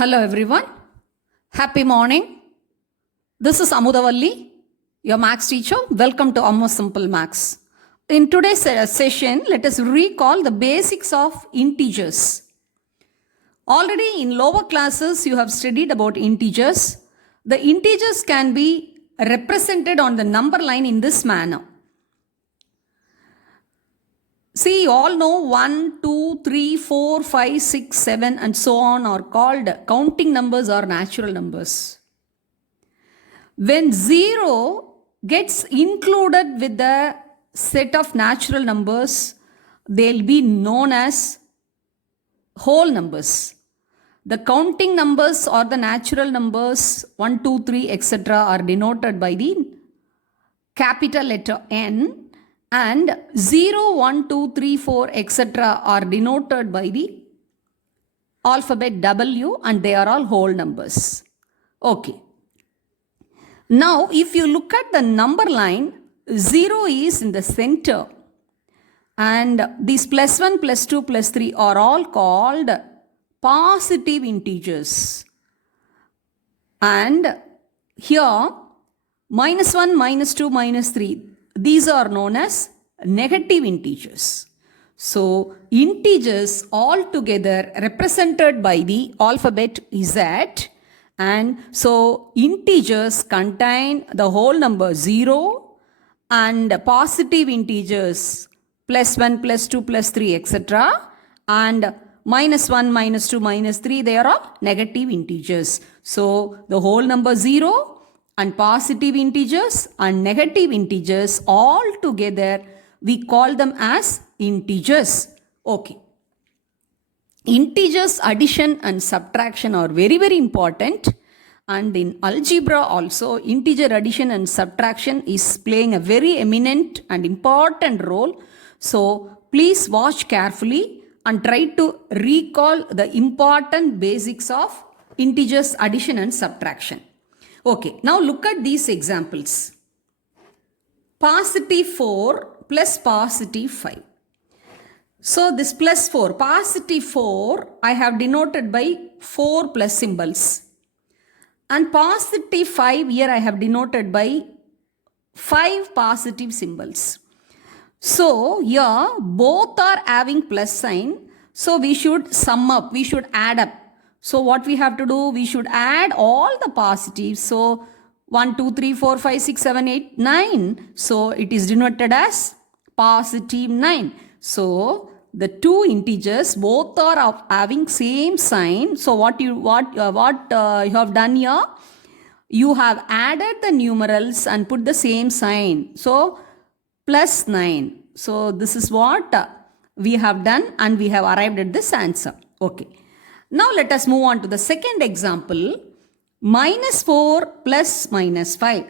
Hello everyone. Happy morning. This is Amudavalli, your Maths teacher. Welcome to Amma Simple Maths. In today's session, let us recall the basics of integers. Already in lower classes, you have studied about integers. The integers can be represented on the number line in this manner. See, you all know 1, 2, 3, 4, 5, 6, 7 and so on are called counting numbers or natural numbers. When 0 gets included with the set of natural numbers, they'll be known as whole numbers. The counting numbers or the natural numbers 1, 2, 3, etc. are denoted by the capital letter N. And 0, 1, 2, 3, 4, etc. are denoted by the alphabet W and they are all whole numbers. Okay. Now, if you look at the number line, 0 is in the center. And these plus 1, plus 2, plus 3 are all called positive integers. And here, minus 1, minus 2, minus 3. These are known as negative integers. So, integers altogether represented by the alphabet Z, and so integers contain the whole number 0 and positive integers plus 1, plus 2, plus 3, etc. and minus 1, minus 2, minus 3, they are all negative integers. So, the whole number 0 and positive integers and negative integers all together we call them as integers. Okay. Integers addition and subtraction are very important, and in algebra also integer addition and subtraction is playing a very eminent and important role. So please watch carefully and try to recall the important basics of integers addition and subtraction. Okay, now look at these examples. Positive 4 plus positive 5. So this plus 4, positive 4, I have denoted by 4 plus symbols. And positive 5 here I have denoted by 5 positive symbols. So here both are having plus sign. So we should sum up, we should add up. So what we have to do, we should add all the positives. So 1, 2, 3, 4, 5, 6, 7, 8, 9. So it is denoted as positive 9. So the two integers both are having same sign. So what you have done here, you have added the numerals and put the same sign. So plus 9. So this is what we have done and we have arrived at this answer. Okay. Now let us move on to the second example. Minus 4 plus minus 5.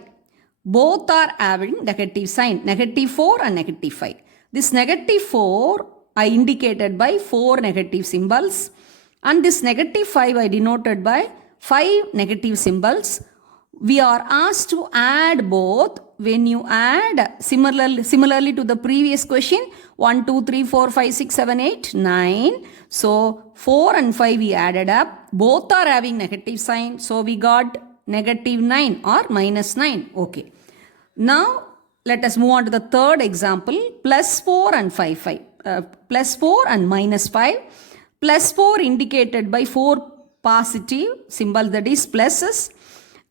Both are having negative sign. Negative 4 and negative 5. This negative 4 I indicated by 4 negative symbols. And this negative 5 I denoted by 5 negative symbols. We are asked to add both. When you add similarly to the previous question, 1, 2, 3, 4, 5, 6, 7, 8, 9. So 4 and 5 we added up. Both are having negative sign. So we got negative 9 or minus 9. Okay. Now let us move on to the third example. Plus 4 and 5. Plus 4 and minus 5. Plus 4 indicated by 4 positive symbols, that is pluses.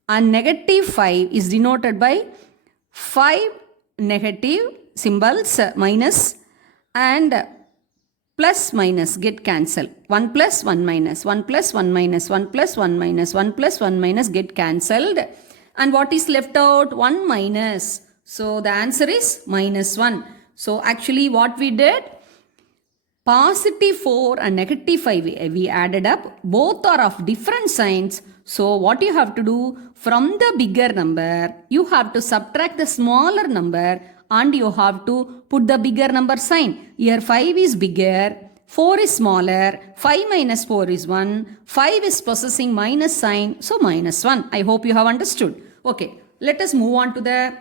And negative 5 is denoted by 5 negative symbols minus, and plus minus get cancelled. 1 plus 1 minus, 1 plus 1 minus, 1 plus 1 minus, 1 plus 1 minus get cancelled. And what is left out? 1 minus. So the answer is minus 1. So actually what we did, positive 4 and negative 5 we added up. Both are of different signs. So what you have to do, from the bigger number, you have to subtract the smaller number and you have to put the bigger number sign. Here 5 is bigger, 4 is smaller, 5 minus 4 is 1, 5 is possessing minus sign, so minus 1. I hope you have understood. Okay, let us move on to the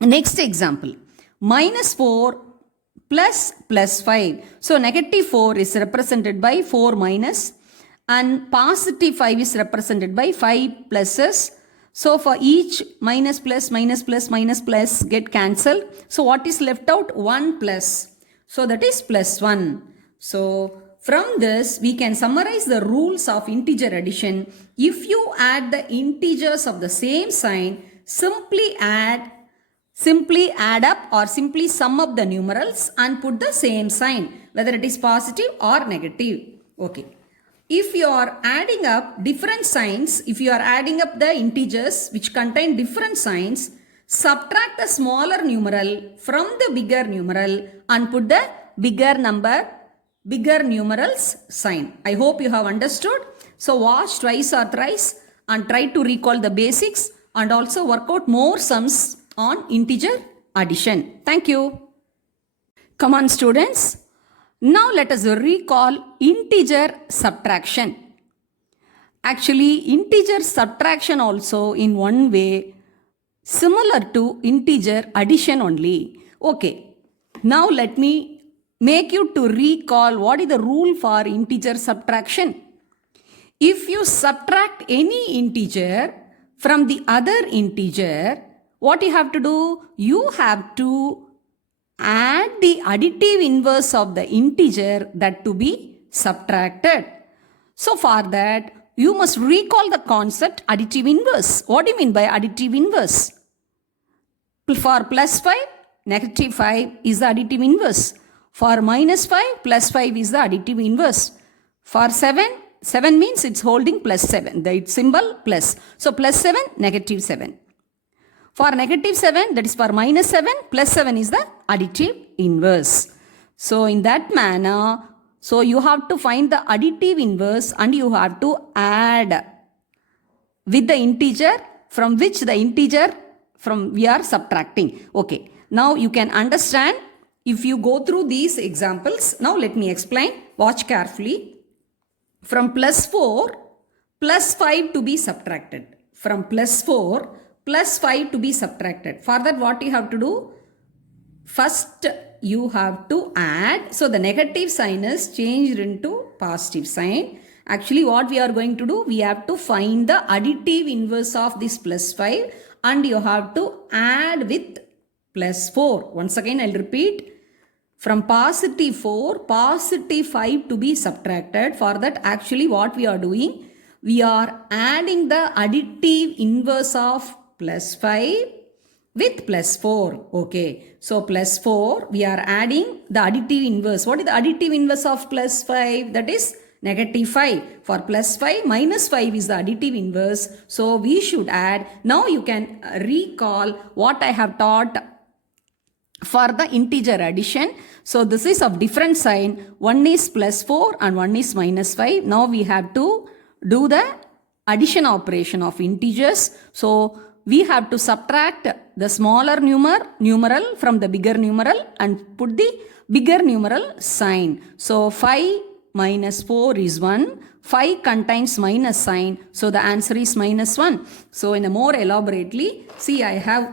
next example. Minus 4 plus 5. So negative 4 is represented by 4 minus and positive 5 is represented by 5 pluses. So for each minus plus minus plus minus plus get cancelled. So what is left out? 1 plus. So that is plus 1. So from this we can summarize the rules of integer addition. If you add the integers of the same sign, simply add up or simply sum up the numerals and put the same sign, whether it is positive or negative. Okay. If you are adding up different signs, if you are adding up the integers which contain different signs, subtract the smaller numeral from the bigger numeral and put the bigger numerals sign. I hope you have understood. So watch twice or thrice and try to recall the basics and also work out more sums on integer addition. Thank you. Come on students. Now let us recall integer subtraction. Actually, integer subtraction also in one way similar to integer addition only. Okay. Now let me make you to recall what is the rule for integer subtraction. If you subtract any integer from the other integer, what you have to do? You have to add the additive inverse of the integer that to be subtracted. So for that, you must recall the concept additive inverse. What do you mean by additive inverse? For plus 5, negative 5 is the additive inverse. For minus 5, plus 5 is the additive inverse. For 7 means it's holding plus 7. The symbol plus. So plus 7, negative 7. For negative 7, that is for minus 7, plus 7 is the additive inverse. So in that manner, so you have to find the additive inverse and you have to add with the integer from which the integer from we are subtracting. Okay, now you can understand if you go through these examples. Now let me explain. Watch carefully. From plus 4, plus 5 to be subtracted. From plus 4, plus 5 to be subtracted. For that, what you have to do? First, you have to add. So, the negative sign is changed into positive sign. Actually, what we are going to do? We have to find the additive inverse of this plus 5 and you have to add with plus 4. Once again, I'll repeat. From positive 4, positive 5 to be subtracted. For that, actually, what we are doing? We are adding the additive inverse of plus 5 with plus 4. Okay. So plus 4, we are adding the additive inverse. What is the additive inverse of plus 5? That is negative 5. For plus 5, minus 5 is the additive inverse. So we should add. Now you can recall what I have taught for the integer addition. So this is of different sign. One is plus 4 and one is minus 5. Now we have to do the addition operation of integers. So we have to subtract the smaller numeral from the bigger numeral and put the bigger numeral sign. So 5 minus 4 is 1. 5 contains minus sign. So the answer is minus 1. So in a more elaborately, see I have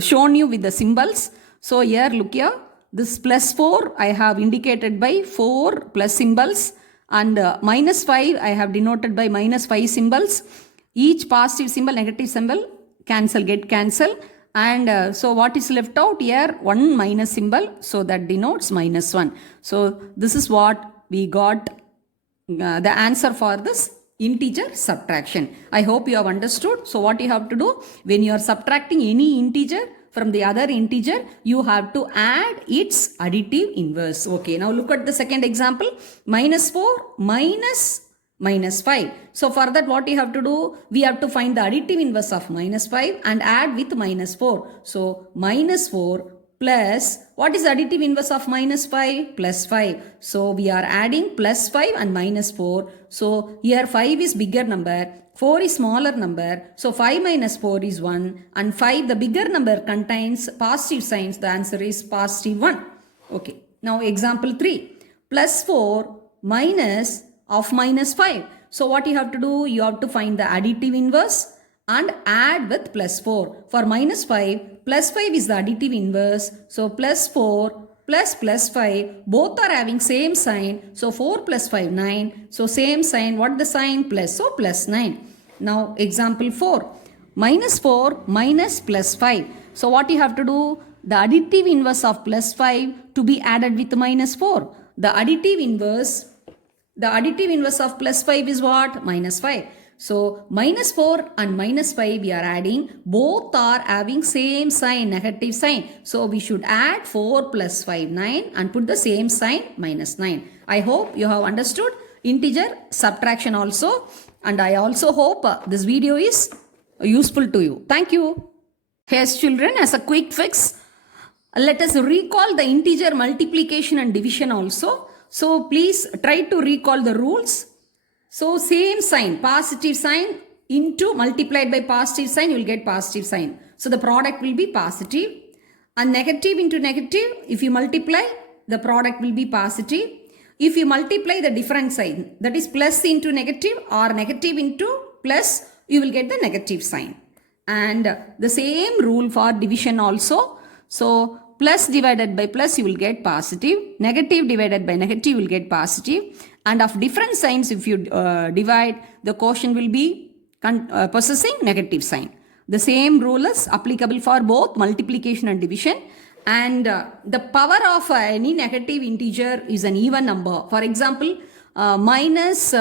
shown you with the symbols. So here look here. This plus 4 I have indicated by 4 plus symbols and minus 5 I have denoted by minus 5 symbols. Each positive symbol, negative symbol, get cancel. And so what is left out here? One minus symbol. So that denotes minus 1. So this is what we got the answer for this integer subtraction. I hope you have understood. So what you have to do? When you are subtracting any integer from the other integer, you have to add its additive inverse. Okay, now look at the second example. Minus 4 minus 5. So for that what you have to do? We have to find the additive inverse of minus 5 and add with minus 4. So minus 4 plus, what is the additive inverse of minus 5? Plus 5. So we are adding plus 5 and minus 4. So here 5 is bigger number, 4 is smaller number. So 5 minus 4 is 1 and 5 the bigger number contains positive signs. The answer is positive 1. Okay. Now example 3. Plus 4 minus of minus 5. So what you have to do? You have to find the additive inverse and add with plus 4. For minus 5, plus 5 is the additive inverse. So plus 4 plus plus 5, both are having same sign. So 4 plus 5, 9. So same sign. What the sign? Plus. So plus 9. Now example 4. Minus 4 minus plus 5. So what you have to do? The additive inverse of plus 5 to be added with minus 4. The additive inverse of plus 5 is what? Minus 5. So minus 4 and minus 5 we are adding. Both are having same sign, negative sign. So we should add 4 plus 5, 9 and put the same sign, minus 9. I hope you have understood integer subtraction also. And I also hope this video is useful to you. Thank you. Yes, children, as a quick fix, let us recall the integer multiplication and division also. So please try to recall the rules. So same sign, positive sign into multiplied by positive sign, you will get positive sign. So the product will be positive. And negative into negative, if you multiply, the product will be positive. If you multiply the different sign, that is plus into negative or negative into plus, you will get the negative sign. And the same rule for division also. So plus divided by plus, you will get positive. Negative divided by negative, you will get positive. And of different signs, if you divide, the quotient will be possessing negative sign. The same rule is applicable for both multiplication and division. And the power of any negative integer is an even number. For example, minus 2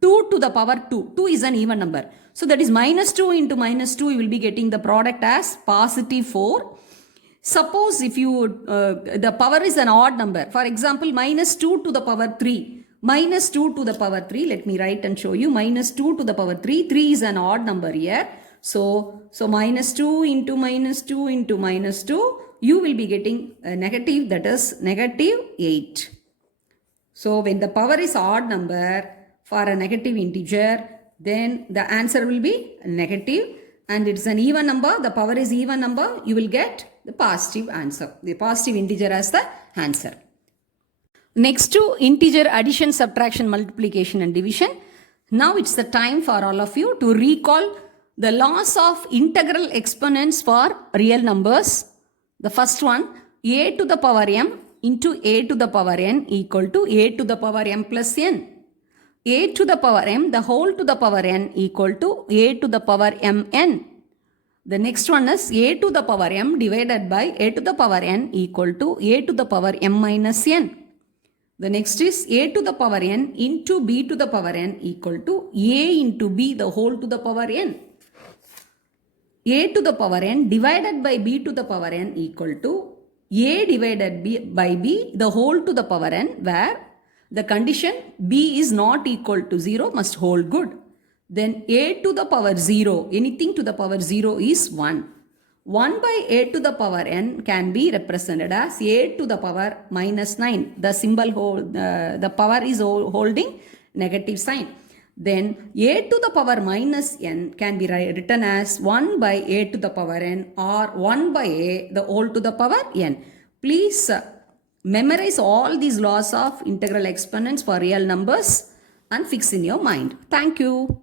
to the power 2. 2 is an even number. So that is minus 2 into minus 2, you will be getting the product as positive 4. Suppose if you, the power is an odd number. For example, minus 2 to the power 3. Minus 2 to the power 3. Let me write and show you. Minus 2 to the power 3. 3 is an odd number here. So minus 2 into minus 2 into minus 2. You will be getting a negative, that is negative 8. So when the power is odd number for a negative integer, then the answer will be negative. And it's an even number. The power is even number. You will get the positive answer. The positive integer as the answer. Next to integer addition, subtraction, multiplication and division. Now it's the time for all of you to recall the laws of integral exponents for real numbers. The first one, a to the power m into a to the power n equal to a to the power m plus n. A to the power m, the whole to the power n equal to a to the power mn. The next one is a to the power m divided by a to the power n equal to a to the power m minus n. The next is a to the power n into b to the power n equal to a into b the whole to the power n. A to the power n divided by b to the power n equal to a divided by b the whole to the power n, where the condition b is not equal to 0 must hold good. Then a to the power 0, anything to the power 0 is 1. 1 by a to the power n can be represented as a to the power minus 9. The symbol the power is holding negative sign. Then a to the power minus n can be written as 1 by a to the power n or 1 by a the whole to the power n. Please memorize all these laws of integral exponents for real numbers and fix in your mind. Thank you.